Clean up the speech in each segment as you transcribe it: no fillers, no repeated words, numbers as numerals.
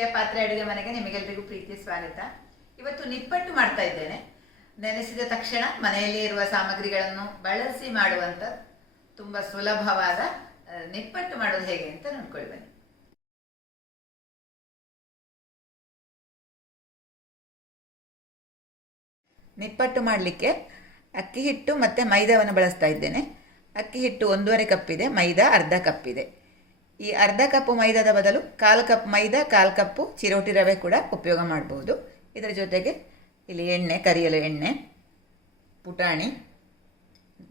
ಅಕ್ಷಯ ಪಾತ್ರೆ ಅಡುಗೆ ಮನೆಗೆ ನಿಮಗೆಲ್ಲರಿಗೂ ಪ್ರೀತಿಯ ಸ್ವಾಗತ. ಇವತ್ತು ನಿಪ್ಪಟ್ಟು ಮಾಡ್ತಾ ಇದ್ದೇನೆ. ನೆನೆಸಿದ ತಕ್ಷಣ ಮನೆಯಲ್ಲಿ ಇರುವ ಸಾಮಗ್ರಿಗಳನ್ನು ಬಳಸಿ ಮಾಡುವಂಥ ತುಂಬ ಸುಲಭವಾದ ನಿಪ್ಪಟ್ಟು ಮಾಡೋದು ಹೇಗೆ ಅಂತ ನೋಡ್ಕೊಳ್ಳಿ ಬನ್ನಿ. ನಿಪ್ಪಟ್ಟು ಮಾಡಲಿಕ್ಕೆ ಅಕ್ಕಿ ಹಿಟ್ಟು ಮತ್ತು ಮೈದಾವನ್ನು ಬಳಸ್ತಾ ಇದ್ದೇನೆ. ಅಕ್ಕಿ ಹಿಟ್ಟು 1.5 ಕಪ್ ಇದೆ, ಮೈದಾ ಅರ್ಧ ಕಪ್ ಇದೆ. ಈ ಅರ್ಧ ಕಪ್ಪು ಮೈದಾದ ಬದಲು 1/4 ಕಪ್ ಮೈದಾ, 1/4 ಕಪ್ಪು ಚಿರೋಟಿ ರವೆ ಕೂಡ ಉಪಯೋಗ ಮಾಡ್ಬೋದು. ಇದರ ಜೊತೆಗೆ ಇಲ್ಲಿ ಎಣ್ಣೆ, ಕರಿಯಲು ಎಣ್ಣೆ, ಪುಟಾಣಿ,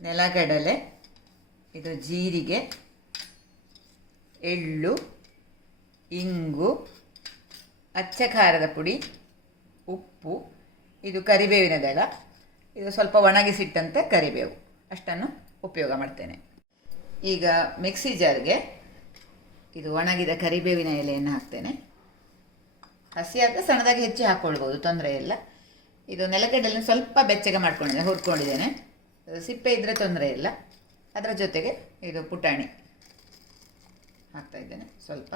ನೆಲಗಡಲೆ, ಇದು ಜೀರಿಗೆ, ಎಳ್ಳು, ಇಂಗು, ಅಚ್ಚ ಖಾರದ ಪುಡಿ, ಉಪ್ಪು, ಇದು ಕರಿಬೇವಿನ ದಳ, ಇದು ಸ್ವಲ್ಪ ಒಣಗಿಸಿಟ್ಟಂಥ ಕರಿಬೇವು, ಅಷ್ಟನ್ನು ಉಪಯೋಗ ಮಾಡ್ತೇನೆ. ಈಗ ಮಿಕ್ಸಿ ಜಾರ್ಗೆ ಇದು ಒಣಗಿದ ಕರಿಬೇವಿನ ಎಲೆಯನ್ನು ಹಾಕ್ತೇನೆ. ಹಸಿಯಾದರೆ ಸಣ್ಣದಾಗಿ ಹೆಚ್ಚಿ ಹಾಕ್ಕೊಳ್ಬೋದು, ತೊಂದರೆ ಇಲ್ಲ. ಇದು ನೆಲಗಡಲೆ ಸ್ವಲ್ಪ ಬೆಚ್ಚಗೆ ಹುರ್ಕೊಂಡಿದ್ದೇನೆ. ಸಿಪ್ಪೆ ಇದ್ದರೆ ತೊಂದರೆ ಇಲ್ಲ. ಅದರ ಜೊತೆಗೆ ಇದು ಪುಟಾಣಿ ಹಾಕ್ತಾಯಿದ್ದೇನೆ ಸ್ವಲ್ಪ.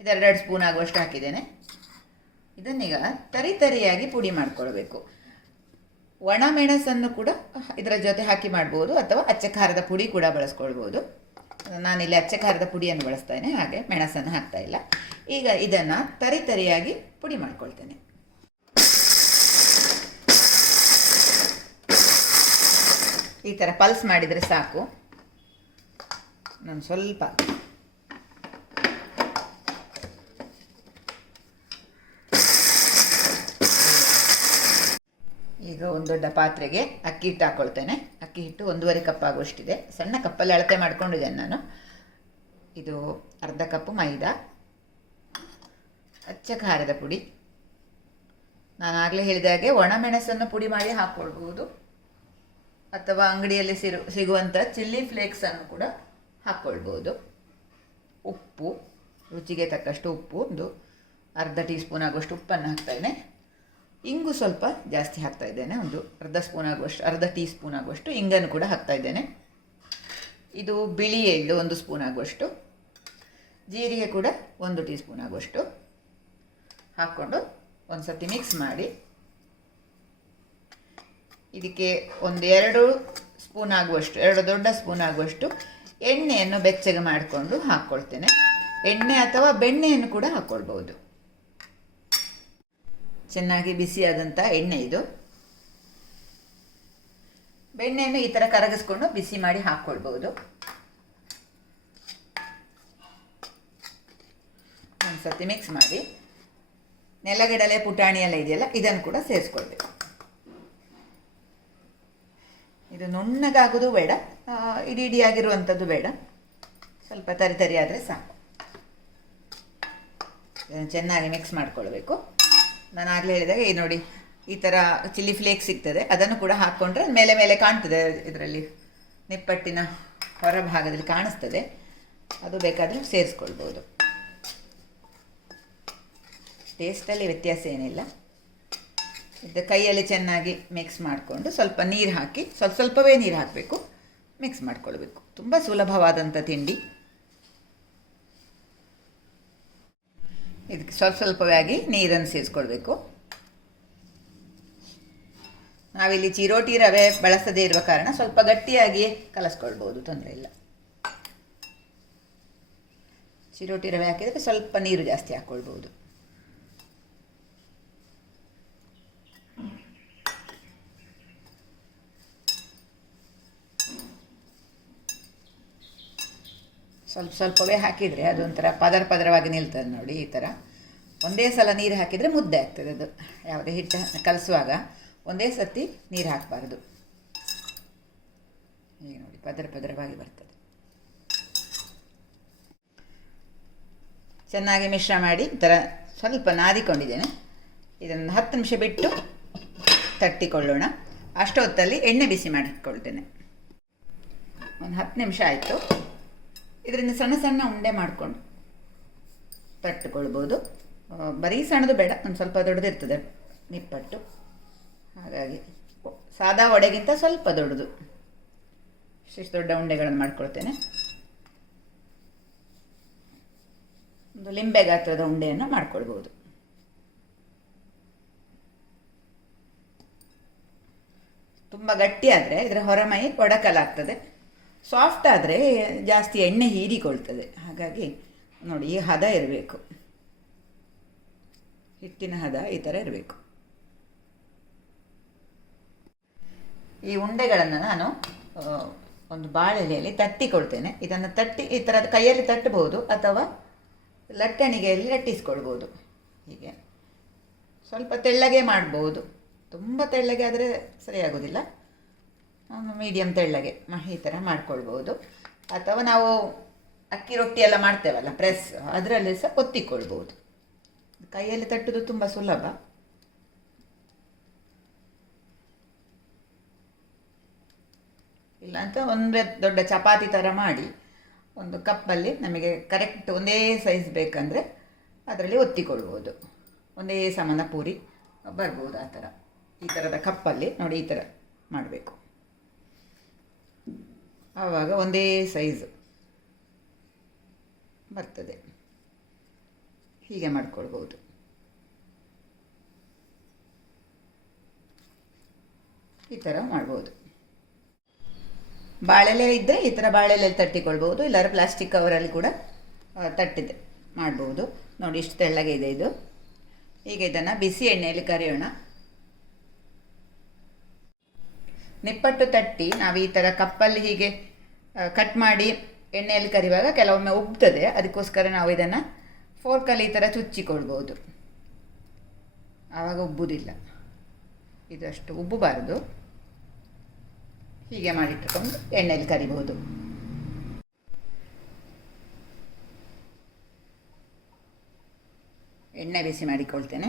ಇದು 2 ಸ್ಪೂನ್ ಆಗುವಷ್ಟು ಹಾಕಿದ್ದೇನೆ. ಇದನ್ನೀಗ ತರಿಯಾಗಿ ಪುಡಿ ಮಾಡಿಕೊಳ್ಬೇಕು. ಒಣ ಮೆಣಸನ್ನು ಕೂಡ ಇದರ ಜೊತೆ ಹಾಕಿ ಮಾಡ್ಬೋದು, ಅಥವಾ ಅಚ್ಚ ಖಾರದ ಪುಡಿ ಕೂಡ ಬಳಸ್ಕೊಳ್ಬೋದು. ನಾನಿಲ್ಲಿ ಅಚ್ಚ ಖಾರದ ಪುಡಿಯನ್ನು ಬಳಸ್ತೇನೆ, ಹಾಗೆ ಮೆಣಸನ್ನು ಹಾಕ್ತಾ ಇಲ್ಲ. ಈಗ ಇದನ್ನು ತರಿಯಾಗಿ ಪುಡಿ ಮಾಡ್ಕೊಳ್ತೇನೆ. ಈ ಥರ ಪಲ್ಸ್ ಮಾಡಿದರೆ ಸಾಕು. ನಾನು ಸ್ವಲ್ಪ ಈಗ ಒಂದು ದೊಡ್ಡ ಪಾತ್ರೆಗೆ ಅಕ್ಕಿ ಹಿಟ್ಟು ಹಾಕ್ಕೊಳ್ತೇನೆ. ಅಕ್ಕಿ ಹಿಟ್ಟು 1.5 ಕಪ್ ಆಗುವಷ್ಟಿದೆ. ಸಣ್ಣ ಕಪ್ಪಲ್ಲಿ ಅಳತೆ ಮಾಡ್ಕೊಂಡಿದ್ದೇನೆ ನಾನು. ಇದು ಅರ್ಧ ಕಪ್ಪು ಮೈದಾ, ಅಚ್ಚ ಖಾರದ ಪುಡಿ, ನಾನು ಆಗಲೇ ಹೇಳಿದಾಗೆ ಒಣಮೆಣಸನ್ನು ಪುಡಿ ಮಾಡಿ ಹಾಕ್ಕೊಳ್ಬೋದು, ಅಥವಾ ಅಂಗಡಿಯಲ್ಲಿ ಸಿಗುವಂಥ ಚಿಲ್ಲಿ ಫ್ಲೇಕ್ಸನ್ನು ಕೂಡ ಹಾಕ್ಕೊಳ್ಬೋದು. ಉಪ್ಪು, ರುಚಿಗೆ ತಕ್ಕಷ್ಟು ಉಪ್ಪು, ಒಂದು ಅರ್ಧ ಟೀ ಸ್ಪೂನ್ ಆಗುವಷ್ಟು ಉಪ್ಪನ್ನು ಹಾಕ್ತಾಯಿದ್ದೇನೆ. ಇಂಗು ಸ್ವಲ್ಪ ಜಾಸ್ತಿ ಹಾಕ್ತಾ ಇದ್ದೇನೆ, ಒಂದು ಅರ್ಧ ಟೀ ಸ್ಪೂನ್ ಆಗುವಷ್ಟು ಇಂಗನ್ನು ಕೂಡ ಹಾಕ್ತಾ ಇದ್ದೇನೆ. ಇದು ಬಿಳಿ ಎಳ್ಳು 1 ಸ್ಪೂನ್ ಆಗುವಷ್ಟು, ಜೀರಿಗೆ ಕೂಡ 1 ಟೀ ಸ್ಪೂನ್ ಆಗುವಷ್ಟು ಹಾಕ್ಕೊಂಡು ಒಂದು ಸರ್ತಿ ಮಿಕ್ಸ್ ಮಾಡಿ, ಇದಕ್ಕೆ ಒಂದು 2 ಸ್ಪೂನ್ ಆಗುವಷ್ಟು, 2 ದೊಡ್ಡ ಸ್ಪೂನ್ ಆಗುವಷ್ಟು ಎಣ್ಣೆಯನ್ನು ಬೆಚ್ಚಗೆ ಮಾಡಿಕೊಂಡು ಹಾಕ್ಕೊಳ್ತೇನೆ. ಎಣ್ಣೆ ಅಥವಾ ಬೆಣ್ಣೆಯನ್ನು ಕೂಡ ಹಾಕ್ಕೊಳ್ಬೋದು. ಚೆನ್ನಾಗಿ ಬಿಸಿಯಾದಂಥ ಎಣ್ಣೆ ಇದು. ಬೆಣ್ಣೆಯನ್ನು ಈ ಥರ ಕರಗಿಸ್ಕೊಂಡು ಬಿಸಿ ಮಾಡಿ ಹಾಕ್ಕೊಳ್ಬೋದು. ಒಂದು ಸರ್ತಿ ಮಿಕ್ಸ್ ಮಾಡಿ ನೆಲಗಡಲೆ, ಪುಟಾಣಿ ಎಲ್ಲ ಇದೆಯಲ್ಲ, ಇದನ್ನು ಕೂಡ ಸೇರಿಸ್ಕೊಳ್ಬೇಕು. ಇದು ನುಣ್ಣಗಾಗೋದು ಬೇಡ, ಇಡಿಯಾಗಿರುವಂಥದ್ದು ಬೇಡ, ಸ್ವಲ್ಪ ತರಿ ಆದರೆ ಸಾಕು. ಇದನ್ನು ಚೆನ್ನಾಗಿ ಮಿಕ್ಸ್ ಮಾಡಿಕೊಳ್ಬೇಕು. ನಾನು ಆಗಲೇ ಹೇಳಿದಾಗ ಈ ನೋಡಿ, ಈ ಥರ ಚಿಲ್ಲಿ ಫ್ಲೇಕ್ಸ್ ಸಿಗ್ತದೆ, ಅದನ್ನು ಕೂಡ ಹಾಕ್ಕೊಂಡ್ರೆ ಮೇಲೆ ಕಾಣ್ತದೆ, ಇದರಲ್ಲಿ ನಿಪ್ಪಟ್ಟಿನ ಹೊರಭಾಗದಲ್ಲಿ ಕಾಣಿಸ್ತದೆ, ಅದು ಬೇಕಾದರೆ ಸೇರಿಸ್ಕೊಳ್ಬೋದು. ಟೇಸ್ಟಲ್ಲಿ ವ್ಯತ್ಯಾಸ ಏನಿಲ್ಲ. ಇದು ಕೈಯಲ್ಲಿ ಚೆನ್ನಾಗಿ ಮಿಕ್ಸ್ ಮಾಡಿಕೊಂಡು ಸ್ವಲ್ಪ ನೀರು ಹಾಕಿ, ಸ್ವಲ್ಪವೇ ನೀರು ಹಾಕಬೇಕು, ಮಿಕ್ಸ್ ಮಾಡ್ಕೊಳ್ಬೇಕು. ತುಂಬ ಸುಲಭವಾದಂಥ ತಿಂಡಿ. ಇದಕ್ಕೆ ಸ್ವಲ್ಪವೇ ಆಗಿ ನೀರನ್ನು ಸೇರಿಸ್ಕೊಳ್ಬೇಕು. ನಾವಿಲ್ಲಿ ಚಿರೋಟಿ ರವೆ ಬಳಸದೇ ಇರುವ ಕಾರಣ ಸ್ವಲ್ಪ ಗಟ್ಟಿಯಾಗಿಯೇ ಕಲಸ್ಕೊಳ್ಬೋದು, ತೊಂದರೆ ಇಲ್ಲ. ಚಿರೋಟಿ ರವೆ ಹಾಕಿದರೆ ಸ್ವಲ್ಪ ನೀರು ಜಾಸ್ತಿ ಹಾಕ್ಕೊಳ್ಬೋದು. ಸ್ವಲ್ಪವೇ ಹಾಕಿದರೆ ಅದೊಂಥರ ಪದರವಾಗಿ ನಿಲ್ತದೆ ನೋಡಿ. ಈ ಥರ ಒಂದೇ ಸಲ ನೀರು ಹಾಕಿದರೆ ಮುದ್ದೆ ಆಗ್ತದೆ. ಅದು ಯಾವುದೇ ಹಿಟ್ಟು ಕಲಸುವಾಗ ಒಂದೇ ಸರ್ತಿ ನೀರು ಹಾಕಬಾರ್ದು. ಈಗ ನೋಡಿ ಪದರವಾಗಿ ಬರ್ತದೆ. ಚೆನ್ನಾಗಿ ಮಿಶ್ರ ಮಾಡಿ ಈ ಥರ ಸ್ವಲ್ಪ ನಾದಿಕೊಂಡಿದ್ದೇನೆ. ಇದನ್ನು 10 ನಿಮಿಷ ಬಿಟ್ಟು ತಟ್ಟಿಕೊಳ್ಳೋಣ. ಅಷ್ಟೊತ್ತಲ್ಲಿ ಎಣ್ಣೆ ಬಿಸಿ ಮಾಡಿಟ್ಕೊಳ್ತೇನೆ. ಒಂದು 10 ನಿಮಿಷ ಆಯಿತು. ಇದರಿಂದ ಸಣ್ಣ ಉಂಡೆ ಮಾಡಿಕೊಂಡು ತಟ್ಟುಕೊಳ್ಬೋದು. ಬರೀ ಸಣ್ಣದು ಬೇಡ, ಒಂದು ಸ್ವಲ್ಪ ದೊಡ್ಡದಿರ್ತದೆ ನಿಪ್ಪಟ್ಟು, ಹಾಗಾಗಿ ಸಾದಾ ವಡೆಗಿಂತ ಸ್ವಲ್ಪ ದೊಡ್ಡದು, ಇಷ್ಟು ದೊಡ್ಡ ಉಂಡೆಗಳನ್ನು ಮಾಡ್ಕೊಳ್ತೇನೆ. ಒಂದು ಲಿಂಬೆ ಗಾತ್ರದ ಉಂಡೆಯನ್ನು ಮಾಡ್ಕೊಳ್ಬೋದು. ತುಂಬ ಗಟ್ಟಿ ಆದರೆ ಇದರ ಹೊರಮೈ ಒಡಕಲಾಗ್ತದೆ. ಸಾಫ್ಟ್ ಆದರೆ ಜಾಸ್ತಿ ಎಣ್ಣೆ ಹೀರಿಕೊಳ್ತದೆ. ಹಾಗಾಗಿ ನೋಡಿ, ಈ ಹದ ಇರಬೇಕು, ಹಿಟ್ಟಿನ ಹದ ಈ ಥರ ಇರಬೇಕು. ಈ ಉಂಡೆಗಳನ್ನು ನಾನು ಒಂದು ಬಾಳೆಲೆಯಲ್ಲಿ ತಟ್ಟಿಕೊಳ್ತೇನೆ. ಇದನ್ನು ತಟ್ಟಿ ಈ ಥರದ ಕೈಯಲ್ಲಿ ತಟ್ಟಬಹುದು ಅಥವಾ ಲಟ್ಟಣಿಗೆಯಲ್ಲಿ ಲಟ್ಟಿಸ್ಕೊಳ್ಬೋದು. ಹೀಗೆ ಸ್ವಲ್ಪ ತೆಳ್ಳಗೆ ಮಾಡ್ಬೋದು. ತುಂಬ ತೆಳ್ಳಗೆ ಆದರೆ ಸರಿಯಾಗೋದಿಲ್ಲ. ಮೀಡಿಯಮ್ ತೆಳ್ಳಗೆ ಈ ಥರ ಮಾಡ್ಕೊಳ್ಬೋದು. ಅಥವಾ ನಾವು ಅಕ್ಕಿ ರೊಟ್ಟಿ ಎಲ್ಲ ಮಾಡ್ತೇವಲ್ಲ ಪ್ರೆಸ್, ಅದರಲ್ಲಿ ಸಹ ಒತ್ತಿಕೊಳ್ಬೋದು. ಕೈಯಲ್ಲಿ ತಟ್ಟುವುದು ತುಂಬ ಸುಲಭ. ಇಲ್ಲ ಅಂತ ಒಂದೇ ದೊಡ್ಡ ಚಪಾತಿ ಥರ ಮಾಡಿ ಒಂದು ಕಪ್ಪಲ್ಲಿ ನಮಗೆ ಕರೆಕ್ಟ್ ಒಂದೇ ಸೈಜ್ ಬೇಕಂದರೆ ಅದರಲ್ಲಿ ಒತ್ತಿಕೊಳ್ಬೋದು. ಒಂದೇ ಸಮಾನ ಪೂರಿ ಬರ್ಬೋದು. ಆ ಥರ ಈ ಥರದ ಕಪ್ಪಲ್ಲಿ ನೋಡಿ ಈ ಥರ ಮಾಡಬೇಕು. ಆವಾಗ ಒಂದೇ ಸೈಜ್ ಬರ್ತದೆ. ಹೀಗೆ ಮಾಡ್ಕೊಳ್ಬೋದು. ಈ ಥರ ಮಾಡ್ಬೋದು. ಬಾಳೆಲೆ ಇದ್ದರೆ ಈ ಥರ ಬಾಳೆಲೆಯಲ್ಲಿ ತಟ್ಟಿಕೊಳ್ಬೋದು. ಇಲ್ಲಾಂದರೆ ಪ್ಲಾಸ್ಟಿಕ್ ಕವರಲ್ಲಿ ಕೂಡ ತಟ್ಟಿದೆ ಮಾಡ್ಬೋದು. ನೋಡಿ, ಇಷ್ಟು ತೆಳ್ಳಗೆ ಇದೆ ಇದು. ಈಗ ಇದನ್ನು ಬಿಸಿ ಎಣ್ಣೆಯಲ್ಲಿ ಕರಿಯೋಣ. ನಿಪ್ಪಟ್ಟು ತಟ್ಟಿ ನಾವು ಈ ಥರ ಕಪ್ಪಲ್ಲಿ ಹೀಗೆ ಕಟ್ ಮಾಡಿ ಎಣ್ಣೆಯಲ್ಲಿ ಕರಿಯುವಾಗ ಕೆಲವೊಮ್ಮೆ ಉಬ್ತದೆ. ಅದಕ್ಕೋಸ್ಕರ ನಾವು ಇದನ್ನು ಫೋರ್ಕಲ್ಲಿ ಈ ಥರ ಚುಚ್ಚಿಕೊಳ್ಬೋದು. ಆವಾಗ ಉಬ್ಬುವುದಿಲ್ಲ. ಇದಷ್ಟು ಉಬ್ಬಬಾರದು. ಹೀಗೆ ಮಾಡಿಟ್ಟುಕೊಂಡು ಎಣ್ಣೆಯಲ್ಲಿ ಕರಿಬಹುದು. ಎಣ್ಣೆ ಬಿಸಿ ಮಾಡಿಕೊಳ್ತೇನೆ.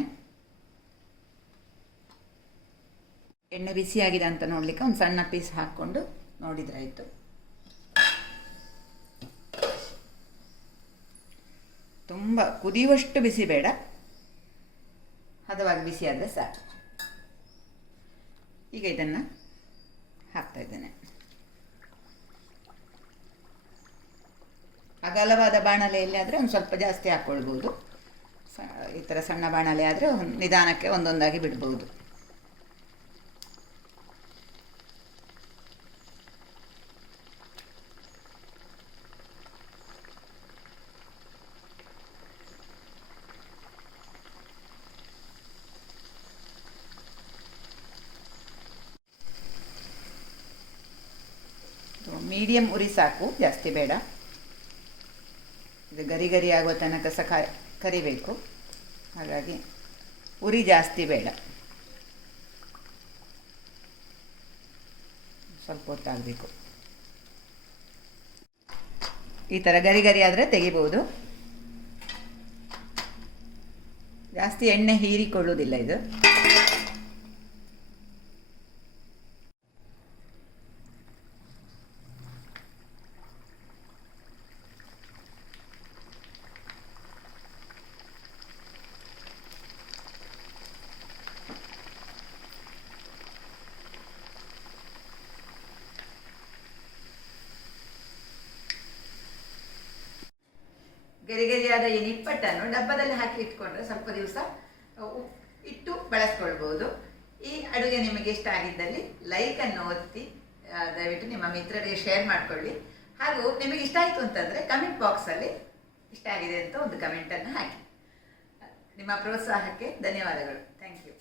ಎಣ್ಣೆ ಬಿಸಿಯಾಗಿದೆ ಅಂತ ನೋಡಲಿಕ್ಕೆ ಒಂದು ಸಣ್ಣ ಪೀಸ್ ಹಾಕ್ಕೊಂಡು ನೋಡಿದ್ರಾಯಿತು. ತುಂಬ ಕುದಿಯುವಷ್ಟು ಬಿಸಿ ಬೇಡ, ಹದವಾಗಿ ಬಿಸಿ ಆದರೆ ಸಾಕು. ಈಗ ಇದನ್ನು ಹಾಕ್ತಾ ಇದ್ದೇನೆ. ಅಗಲವಾದ ಬಾಣಲೆಯಲ್ಲಿ ಆದರೆ ಒಂದು ಸ್ವಲ್ಪ ಜಾಸ್ತಿ ಹಾಕ್ಕೊಳ್ಬೋದು. ಈ ಥರ ಸಣ್ಣ ಬಾಣಲೆ ಆದರೆ ನಿಧಾನಕ್ಕೆ ಒಂದೊಂದಾಗಿ ಬಿಡ್ಬೋದು. ಮೀಡಿಯಮ್ ಉರಿ ಸಾಕು, ಜಾಸ್ತಿ ಬೇಡ. ಇದು ಗರಿ ಗರಿ ಆಗುವ ತನಕ ಸಹ ಕರಿಬೇಕು. ಹಾಗಾಗಿ ಉರಿ ಜಾಸ್ತಿ ಬೇಡ, ಸ್ವಲ್ಪ ಹೊತ್ತಾಗಬೇಕು. ಈ ಥರ ಗರಿ ಗರಿ ಆದರೆ ತೆಗಿಬೋದು. ಜಾಸ್ತಿ ಎಣ್ಣೆ ಹೀರಿಕೊಳ್ಳುವುದಿಲ್ಲ ಇದು. ಗರಿಗರಿಯಾದ ಈ ನಿಪ್ಪಟ್ಟನ್ನು ಡಬ್ಬದಲ್ಲಿ ಹಾಕಿ ಇಟ್ಕೊಂಡ್ರೆ ಸ್ವಲ್ಪ ದಿವಸ ಇಟ್ಟು ಬಳಸ್ಕೊಳ್ಬೋದು. ಈ ಅಡುಗೆ ನಿಮಗೆ ಇಷ್ಟ ಆಗಿದ್ದಲ್ಲಿ ಲೈಕನ್ನು ಒತ್ತಿ ದಯವಿಟ್ಟು ನಿಮ್ಮ ಮಿತ್ರರಿಗೆ ಶೇರ್ ಮಾಡಿಕೊಳ್ಳಿ. ಹಾಗೂ ನಿಮಗೆ ಇಷ್ಟ ಆಯಿತು ಅಂತಂದರೆ ಕಮೆಂಟ್ ಬಾಕ್ಸಲ್ಲಿ ಇಷ್ಟ ಆಗಿದೆ ಅಂತ ಒಂದು ಕಮೆಂಟನ್ನು ಹಾಕಿ. ನಿಮ್ಮ ಪ್ರೋತ್ಸಾಹಕ್ಕೆ ಧನ್ಯವಾದಗಳು. Thank you.